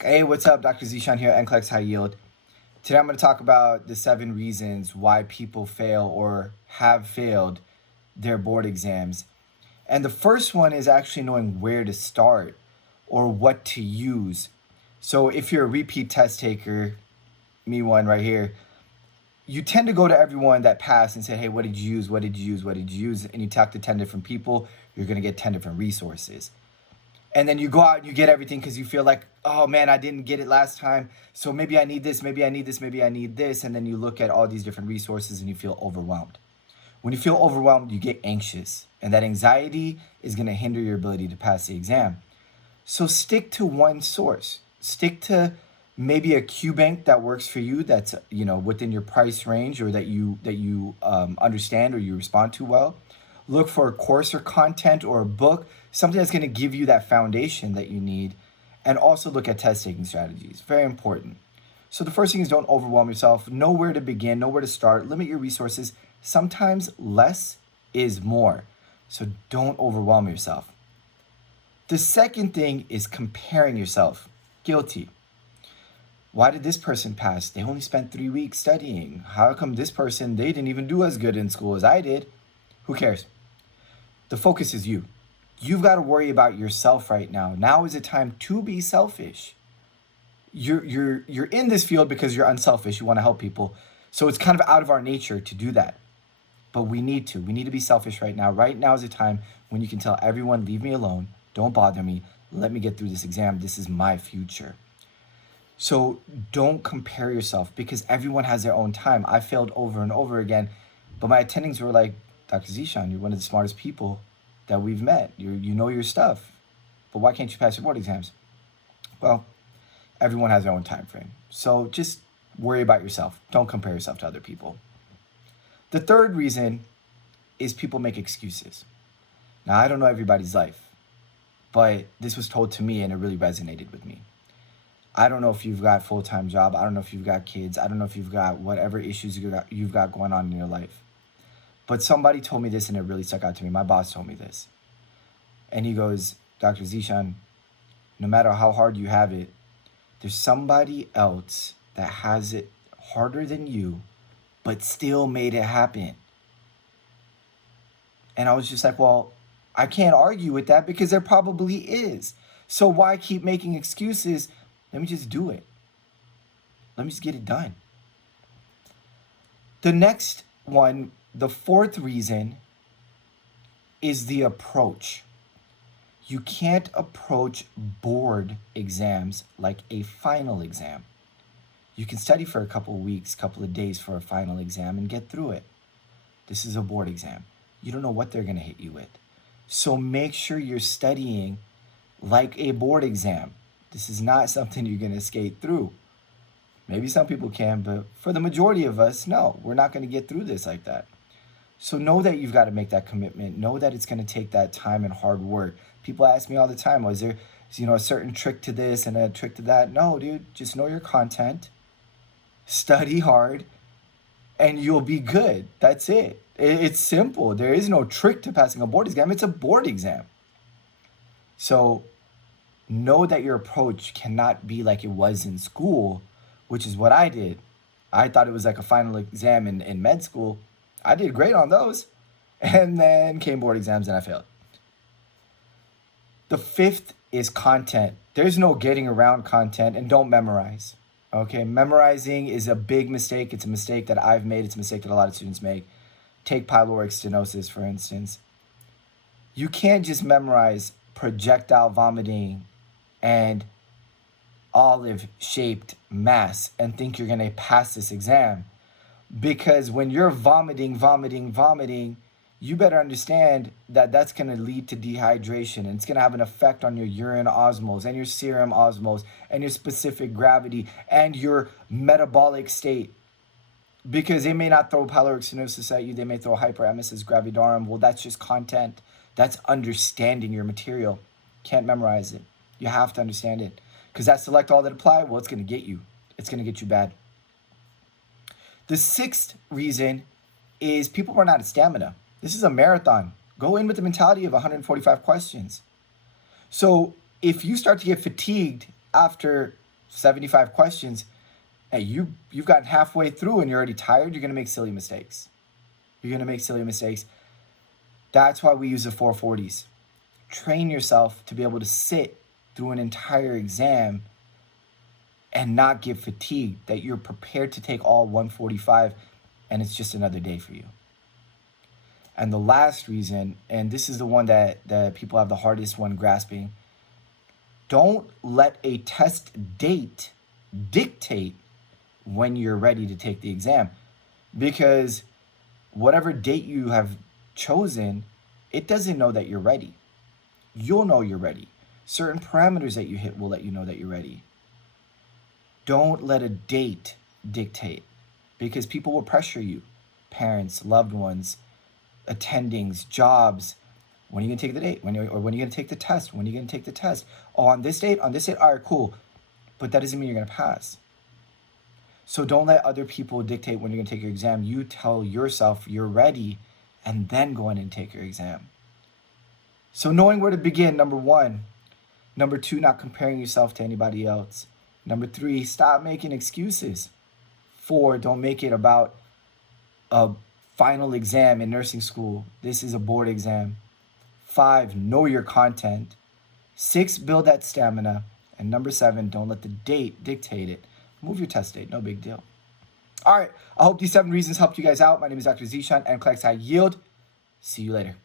Hey, what's up? Dr. Zeeshan here, NCLEX High Yield. Today I'm going to talk about the 7 reasons why people fail or have failed their board exams. And the first one is actually knowing where to start or what to use. So if you're a repeat test taker, me one right here, you tend to go to everyone that passed and say, hey, what did you use? What did you use? What did you use? And you talk to 10 different people, you're going to get 10 different resources. And then you go out and you get everything because you feel like, oh man, I didn't get it last time. So maybe I need this, maybe I need this, maybe I need this. And then you look at all these different resources and you feel overwhelmed. When you feel overwhelmed, you get anxious. And that anxiety is going to hinder your ability to pass the exam. So stick to one source. Stick to maybe a Q bank that works for you, that's within your price range, or that you understand or you respond to well. Look for a course or content or a book, something that's going to give you that foundation that you need. And also look at test taking strategies. Very important. So the first thing is, don't overwhelm yourself. Know where to begin, know where to start, limit your resources. Sometimes less is more. So don't overwhelm yourself. The second thing is comparing yourself. Guilty. Why did this person pass? They only spent 3 weeks studying. How come this person, they didn't even do as good in school as I did? Who cares? The focus is you. You've got to worry about yourself right now. Now is the time to be selfish. You're in this field because you're unselfish. You want to help people. So it's kind of out of our nature to do that. But we need to. We need to be selfish right now. Right now is the time when you can tell everyone, leave me alone. Don't bother me. Let me get through this exam. This is my future. So don't compare yourself because everyone has their own time. I failed over and over again, but my attendings were like, Dr. Zeeshan, you're one of the smartest people that we've met. You know your stuff, but why can't you pass your board exams? Well, everyone has their own time frame. So just worry about yourself. Don't compare yourself to other people. The third reason is people make excuses. Now, I don't know everybody's life, but this was told to me and it really resonated with me. I don't know if you've got a full-time job. I don't know if you've got kids. I don't know if you've got whatever issues you've got going on in your life. But somebody told me this and it really stuck out to me. My boss told me this. And he goes, Dr. Zeeshan, no matter how hard you have it, there's somebody else that has it harder than you, but still made it happen. And I was just like, well, I can't argue with that because there probably is. So why keep making excuses? Let me just do it. Let me just get it done. The next one, the fourth reason, is the approach. You can't approach board exams like a final exam. You can study for a couple of weeks, couple of days for a final exam and get through it. This is a board exam. You don't know what they're going to hit you with. So make sure you're studying like a board exam. This is not something you're going to skate through. Maybe some people can, but for the majority of us, no, we're not going to get through this like that. So know that you've got to make that commitment. Know that it's going to take that time and hard work. People ask me all the time, was there a certain trick to this and a trick to that? No, dude, just know your content, study hard, and you'll be good. That's it. It's simple. There is no trick to passing a board exam. It's a board exam. So know that your approach cannot be like it was in school, which is what I did. I thought it was like a final exam in med school. I did great on those. And then came board exams and I failed. The fifth is content. There's no getting around content, and don't memorize. Okay, memorizing is a big mistake. It's a mistake that I've made. It's a mistake that a lot of students make. Take pyloric stenosis, for instance. You can't just memorize projectile vomiting and olive-shaped mass and think you're going to pass this exam. Because when you're vomiting, you better understand that that's going to lead to dehydration, and it's going to have an effect on your urine osmoles and your serum osmoles and your specific gravity and your metabolic state. Because they may not throw pyloric stenosis at you, they may throw hyperemesis gravidarum. Well, that's just content. That's understanding your material. Can't memorize it. You have to understand it. Because that select all that apply, well, it's going to get you. It's going to get you bad. The sixth reason is people run out of stamina. This is a marathon. Go in with the mentality of 145 questions. So if you start to get fatigued after 75 questions, and you've gotten halfway through and you're already tired, you're going to make silly mistakes. You're going to make silly mistakes. That's why we use the 440s. Train yourself to be able to sit through an entire exam and not get fatigued, that you're prepared to take all 145 and it's just another day for you. And the last reason, and this is the one that people have the hardest one grasping, don't let a test date dictate when you're ready to take the exam. Because whatever date you have chosen, it doesn't know that you're ready. You'll know you're ready. Certain parameters that you hit will let you know that you're ready. Don't let a date dictate, because people will pressure you. Parents, loved ones, attendings, jobs. When are you going to take the date? When are you going to take the test? When are you going to take the test? Oh, on this date? On this date? All right, cool. But that doesn't mean you're going to pass. So don't let other people dictate when you're going to take your exam. You tell yourself you're ready and then go in and take your exam. So knowing where to begin, number one. Number two, not comparing yourself to anybody else. Number three, stop making excuses. 4, don't make it about a final exam in nursing school. This is a board exam. 5, know your content. 6, build that stamina. And number 7, don't let the date dictate it. Move your test date, no big deal. All right, I hope these 7 reasons helped you guys out. My name is Dr. Zeeshan, NCLEX High Yield. See you later.